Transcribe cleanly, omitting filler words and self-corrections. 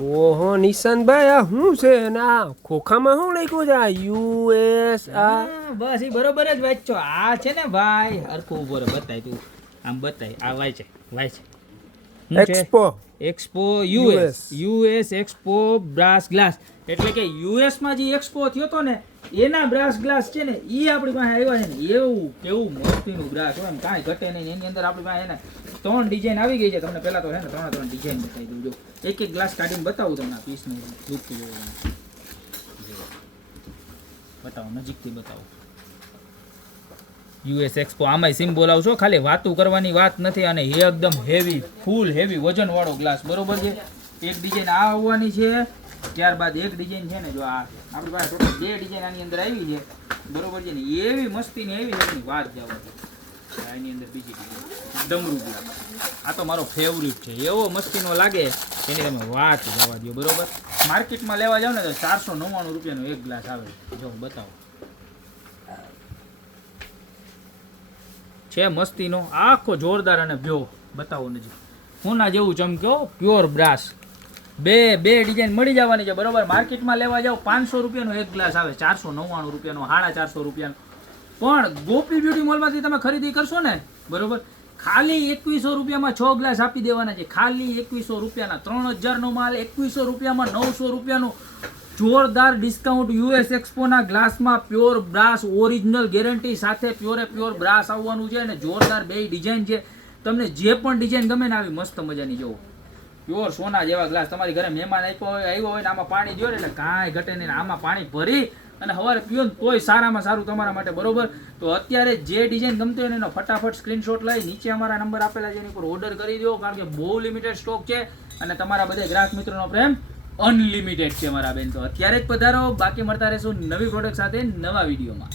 ઓહો નિશાંતભાઈ આ શું છે ને આ ખોખામાં શું લખ્યું છે આ યુએસ આ બસ એ બરોબર જ વાંચો. આ છે ને ભાઈ હરખું ઉભો રહે, બતાય તું આમ બતાય. આ વાંચે expo expo US expo brass glass. એટલે કે યુએસ માં જે એક્સપો થયો તો ને એના બ્રાસ ગ્લાસ છે ને એ આપણી પાસે આવ્યા છે ને. એવું કેવું મસ્તીનું બ્રાસ હોય ને, કાંઈ ઘટે નહીં. એની અંદર આપણી પાસે એને 3 ડિઝાઇન આવી ગઈ છે. તમને પહેલા તો છે ને 3 ડિઝાઇન બતાવી દઉં. જો એક ગ્લાસ કાઢીને બતાવું તમને આ પીસનું લુક બતાવો, નજીકથી બતાવો. યુએસ એક્સપો આમાંય સિમ્બોલ આવશો, ખાલી વાતું કરવાની વાત નથી. અને એકદમ હેવી, ફૂલ હેવી વજન વાળો ગ્લાસ, બરોબર છે. એક ડિઝાઇન આ આવવાની છે, ત્યારબાદ એક ડિઝાઇન છે ને જો આ આપણી પાસે ટોટલ 2 ડિઝાઇન આની અંદર આવી છે, બરોબર છે ને. એવી મસ્તી ને એવી એની વાત જવા દે. આની અંદર બીજી ડમરૂ ગ્લાસ, આ તો મારો ફેવરિટ છે. એવો મસ્તીનો લાગે એની તમે વાત જવા દો, બરોબર. માર્કેટમાં લેવા જાવ ને તો 499 રૂપિયાનો એક ગ્લાસ આવે. જો બતાવો છે મસ્તીનો, આખો જોરદાર. અને જો બતાવો નજીક, સોના જેવું ચમક્યો, પ્યોર બ્રાસ. બે ડિઝાઇન મળી જવાની છે, બરોબર. માર્કેટમાં લેવા જાવ 500 રૂપિયાનો એક ગ્લાસ આવે, 499 રૂપિયાનો, 450 રૂપિયાનો. પણ ગોપી બ્યુટી મોલમાંથી તમે ખરીદી કરશો ને, બરોબર, ખાલી 2100 રૂપિયામાં 6 ગ્લાસ આપી દેવાના છે. ખાલી 2100 રૂપિયાના 3000 નો માલ 2100 રૂપિયામાં 900 રૂપિયાનો જોરદાર ડિસ્કાઉન્ટ. યુએસ એક્સપોના ગ્લાસમાં પ્યોર બ્રાસ ઓરિજિનલ ગેરંટી સાથે પ્યોર બ્રાસ આવવાનું છે. અને જોરદાર 2 ડિઝાઇન છે. તમને જે પણ ડિઝાઇન ગમે ને આવી મસ્ત મજાની જોવો. પ્યોર સોના જેવા ગ્લાસ. તમારી ઘરે મહેમાન આવ્યો હોય ને આમાં પાણી જો એટલે કાંઈ ઘટે નહીં. આમાં પાણી ભરી અને સવારે પીઓ ને તોય સારામાં સારું તમારા માટે, બરોબર. તો અત્યારે જે ડિઝાઇન ગમતી હોય ને એનો ફટાફટ સ્ક્રીનશોટ લઈ નીચે અમારા નંબર આપેલા છે એની પર ઓર્ડર કરી દો, કારણ કે બહુ લિમિટેડ સ્ટોક છે. અને તમારા બધા ગ્રાહક મિત્રોનો પ્રેમ અનલિમિટેડ છે મારા બેન. તો અત્યારે જ પધારો. બાકી મળતા રહેશું નવી પ્રોડક્ટ સાથે નવા વિડીયોમાં.